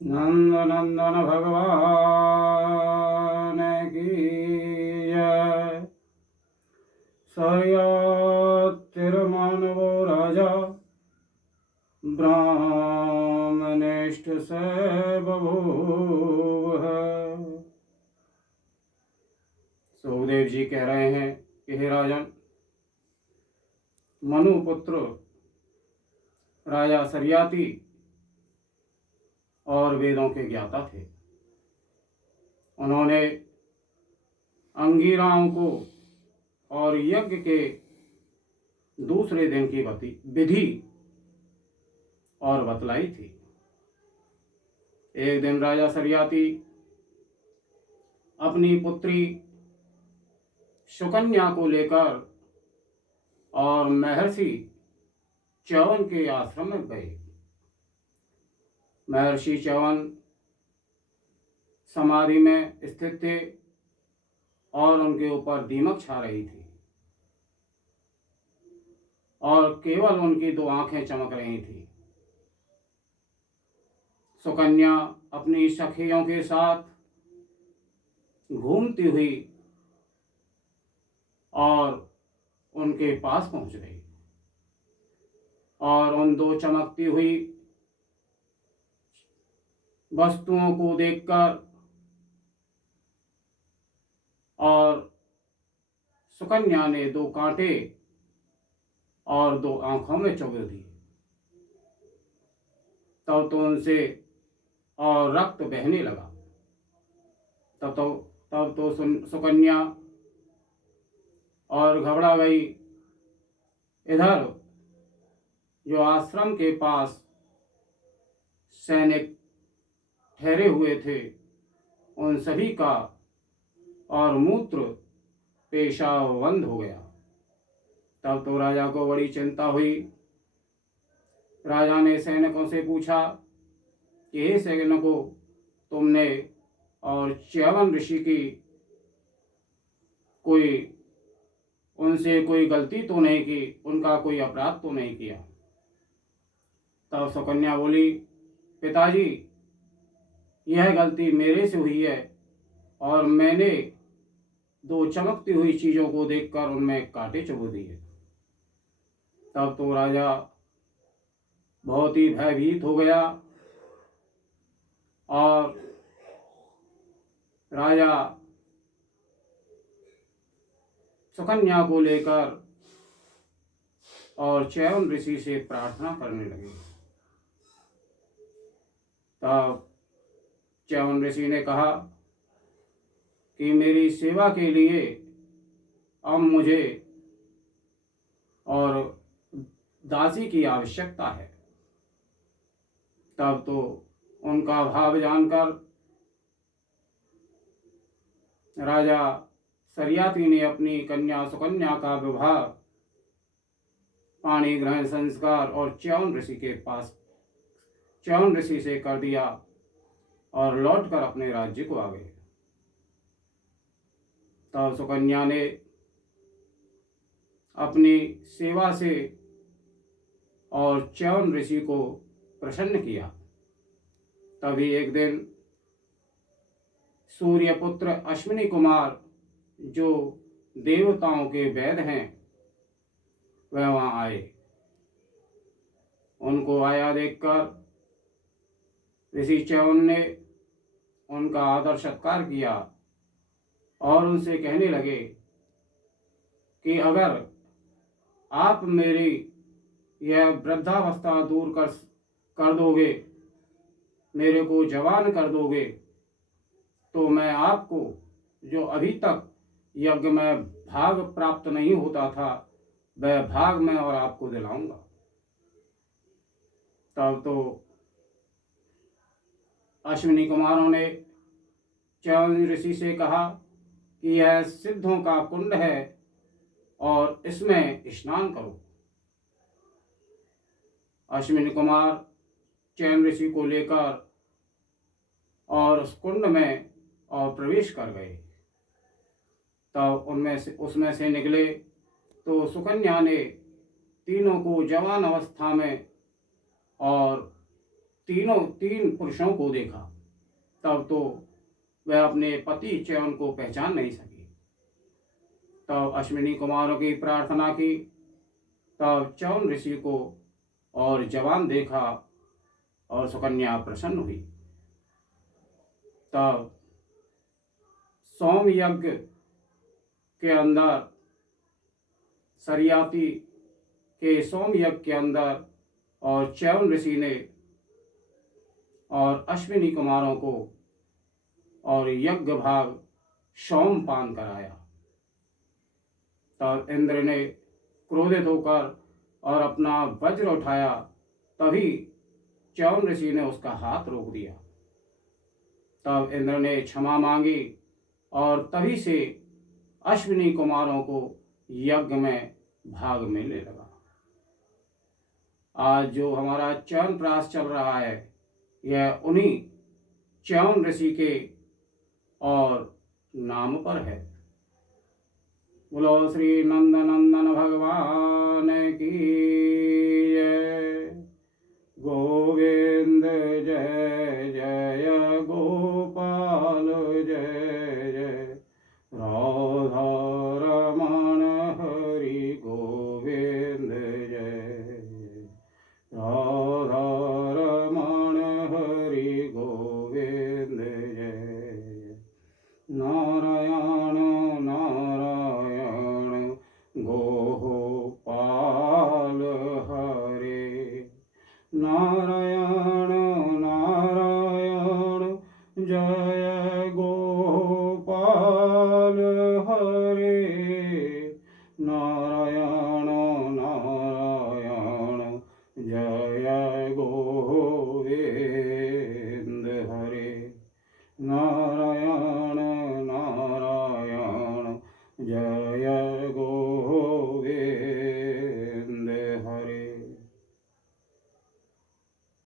नंद नंदन भगवान की जय। सयतिर्मानवो राजा ब्राह्मणेष्ठ से बभूव। सुखदेव जी कह रहे हैं कि हे राजन, मनुपुत्र राजा सरियाती और वेदों के ज्ञाता थे। उन्होंने अंगिराओं को और यज्ञ के दूसरे दिन की विधि और बतलाई थी। एक दिन राजा सरियाती अपनी पुत्री सुकन्या को लेकर और महर्षि च्यवन के आश्रम में गए। महर्षि च्यवन समाधि में स्थित थे और उनके ऊपर दीमक छा रही थी और केवल उनकी दो आंखें चमक रही थी। सुकन्या अपनी सखियों के साथ घूमती हुई और उनके पास पहुंच गई और उन दो चमकती हुई वस्तुओं को देखकर और सुकन्या ने दो कांटे और दो आंखों में चुभ दी। तब तो उनसे और रक्त बहने लगा। तब तो सुकन्या और घबरा गई। इधर जो आश्रम के पास सैनिक ठहरे हुए थे, उन सभी का और मूत्र पेशा बंद हो गया। तब तो राजा को बड़ी चिंता हुई। राजा ने सैनिकों से पूछा कि हे सैनिकों, तुमने और च्यवन ऋषि की उनसे कोई गलती तो नहीं की, उनका कोई अपराध तो नहीं किया? तब सुकन्या बोली, पिताजी, यह गलती मेरे से हुई है और मैंने दो चमकती हुई चीजों को देखकर उनमें कांटे चुभ दिए। तब तो राजा बहुत ही भयभीत हो गया और राजा सुकन्या को लेकर और च्यवन ऋषि से प्रार्थना करने लगे। तब च्यवन ऋषि ने कहा कि मेरी सेवा के लिए अब मुझे और दासी की आवश्यकता है। तब तो उनका भाव जानकर राजा सरियाती ने अपनी कन्या सुकन्या का विवाह पाणी ग्रहण संस्कार और च्यवन ऋषि से कर दिया और लौटकर अपने राज्य को आ गए। तब सुकन्या ने अपनी सेवा से और च्यवन ऋषि को प्रसन्न किया। तभी एक दिन सूर्यपुत्र अश्विनी कुमार, जो देवताओं के वैद्य हैं, वह वहां आए। उनको आया देखकर ऋषि च्यवन ने उनका आदर सत्कार किया और उनसे कहने लगे कि अगर आप मेरी यह वृद्धावस्था दूर कर दोगे, मेरे को जवान कर दोगे, तो मैं आपको, जो अभी तक यज्ञ में भाग प्राप्त नहीं होता था, वह भाग मैं और आपको दिलाऊंगा। तब तो अश्विनी कुमारों ने च्यवन ऋषि से कहा कि यह सिद्धों का कुंड है और इसमें स्नान करो। अश्विनी कुमार च्यवन ऋषि को लेकर और उस कुंड में और प्रवेश कर गए। तब उसमें से निकले तो सुकन्या ने तीनों को जवान अवस्था में और तीन पुरुषों को देखा, तब तो वह अपने पति च्यवन को पहचान नहीं सकी। तब अश्विनी कुमारों की प्रार्थना की। तब च्यवन ऋषि को और जवान देखा और सुकन्या प्रसन्न हुई। तब सोम यज्ञ के अंदर, सरियाती के सोम यज्ञ के अंदर, और च्यवन ऋषि ने और अश्विनी कुमारों को और यज्ञ भाग सोमपान कराया। तब इंद्र ने क्रोधित होकर और अपना वज्र उठाया, तभी च्यवन ऋषि ने उसका हाथ रोक दिया। तब इंद्र ने क्षमा मांगी और तभी से अश्विनी कुमारों को यज्ञ में भाग मिलने लगा। आज जो हमारा च्यवन प्रास चल रहा है, यह उन्हीं च्यवन ऋषि के और नाम पर है। बोलो श्री नंदनंदन भगवान की जय। गोविंद जय जय, गोपाल जय जय, राधा रमण हरि गोविंद जय, राधा रमण हरि गोविंद जय। नारायण